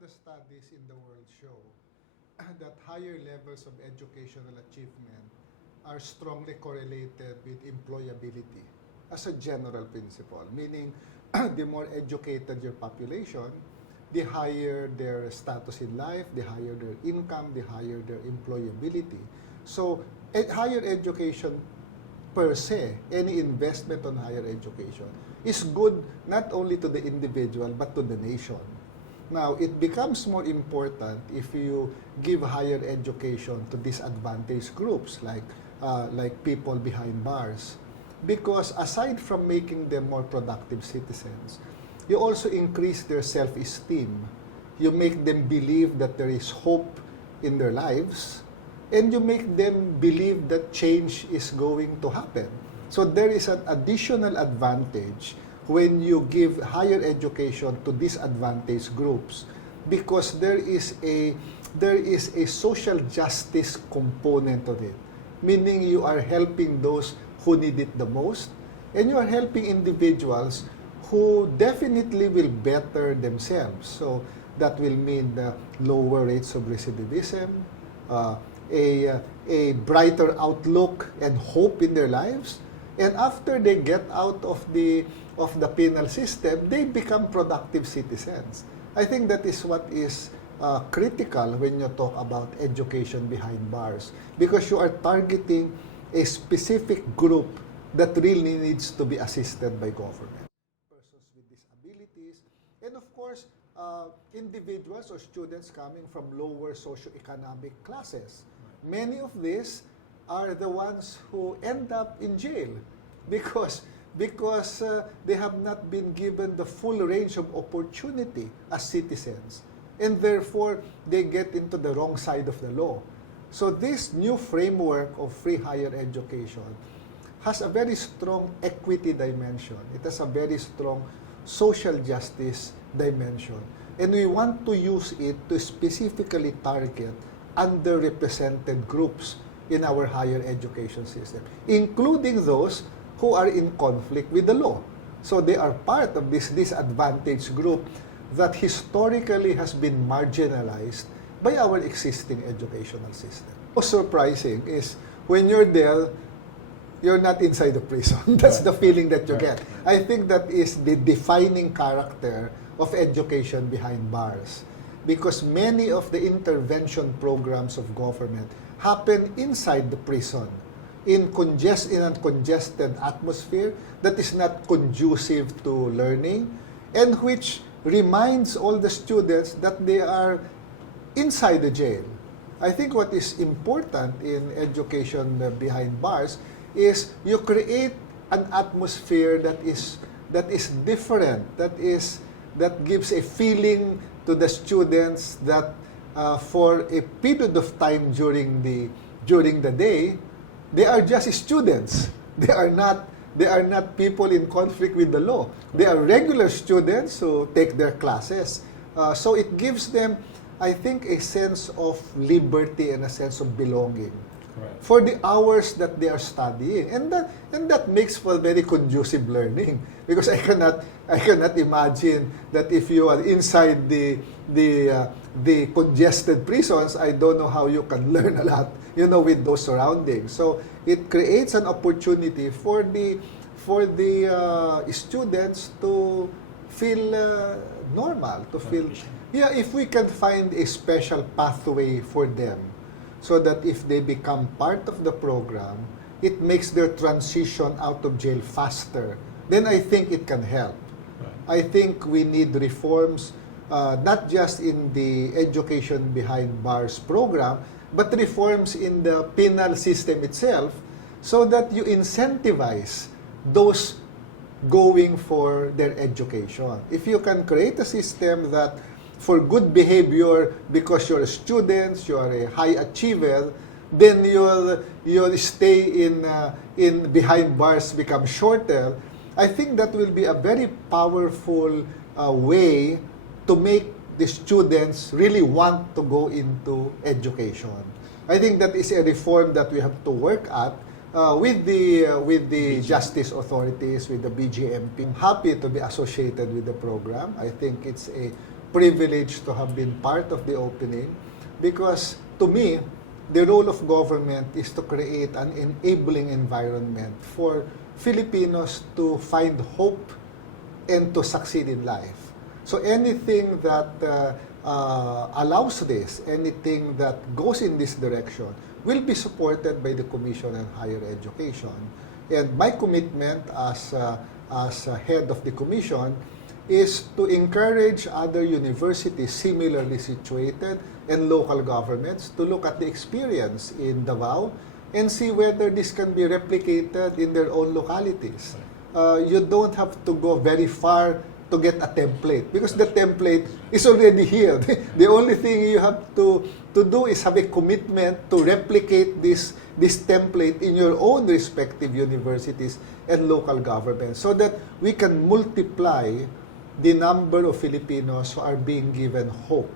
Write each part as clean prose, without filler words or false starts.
the studies in the world show that higher levels of educational achievement are strongly correlated with employability as a general principle, meaning the more educated your population, the higher their status in life, the higher their income, the higher their employability. So, higher education per se, any investment on higher education, is good not only to the individual but to the nation. Now, it becomes more important if you give higher education to disadvantaged groups like people behind bars. Because aside from making them more productive citizens, you also increase their self-esteem. You make them believe that there is hope in their lives, and you make them believe that change is going to happen. So there is an additional advantage when you give higher education to disadvantaged groups, because there is a social justice component of it, meaning you are helping those who need it the most, and you are helping individuals who definitely will better themselves. So that will mean the lower rates of recidivism, a brighter outlook and hope in their lives, and after they get out of the penal system, they become productive citizens. I think that is what is critical when you talk about education behind bars, because you are targeting a specific group that really needs to be assisted by government. Persons with disabilities, and of course, individuals or students coming from lower socioeconomic classes. Many of these are the ones who end up in jail because they have not been given the full range of opportunity as citizens, and therefore they get into the wrong side of the law. So this new framework of free higher education has a very strong equity dimension. It has a very strong social justice dimension. And we want to use it to specifically target underrepresented groups in our higher education system, including those who are in conflict with the law. So they are part of this disadvantaged group that historically has been marginalized by our existing educational system. What's surprising is when you're there, you're not inside the prison. That's the feeling that you get. I think that is the defining character of education behind bars, because many of the intervention programs of government happen inside the prison, in a congested atmosphere that is not conducive to learning, and which reminds all the students that they are inside the jail. I think what is important in education behind bars is you create an atmosphere that is different, that gives a feeling to the students that for a period of time during the day, they are just students. They are not people in conflict with the law. They are regular students who take their classes. So it gives them, I think, a sense of liberty and a sense of belonging. Correct. For the hours that they are studying, and that makes for very conducive learning, because I cannot imagine that if you are inside the congested prisons, I don't know how you can learn a lot, with those surroundings. So it creates an opportunity for the students to feel normal, to feel. Yeah, if we can find a special pathway for them, so that if they become part of the program, it makes their transition out of jail faster, then I think it can help. Right. I think we need reforms, not just in the education behind bars program, but reforms in the penal system itself, so that you incentivize those going for their education. If you can create a system that for good behavior, because you're a student, you are a high achiever, then your stay in behind bars become shorter. I think that will be a very powerful way to make the students really want to go into education. I think that is a reform that we have to work at with the justice authorities, with the BGMP. I'm happy to be associated with the program. I think it's a privileged to have been part of the opening because, to me, the role of government is to create an enabling environment for Filipinos to find hope and to succeed in life. So anything that allows this, anything that goes in this direction, will be supported by the Commission on Higher Education. And my commitment as head of the Commission is to encourage other universities similarly situated and local governments to look at the experience in Davao and see whether this can be replicated in their own localities. You don't have to go very far to get a template because the template is already here. The only thing you have to do is have a commitment to replicate this template in your own respective universities and local governments so that we can multiply the number of Filipinos who are being given hope.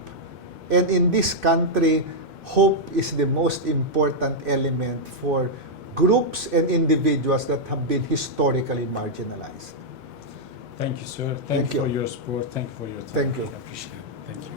And in this country, hope is the most important element for groups and individuals that have been historically marginalized. Thank you, sir. Thank you for your support. Thank you for your time. Thank you. I appreciate it. Thank you.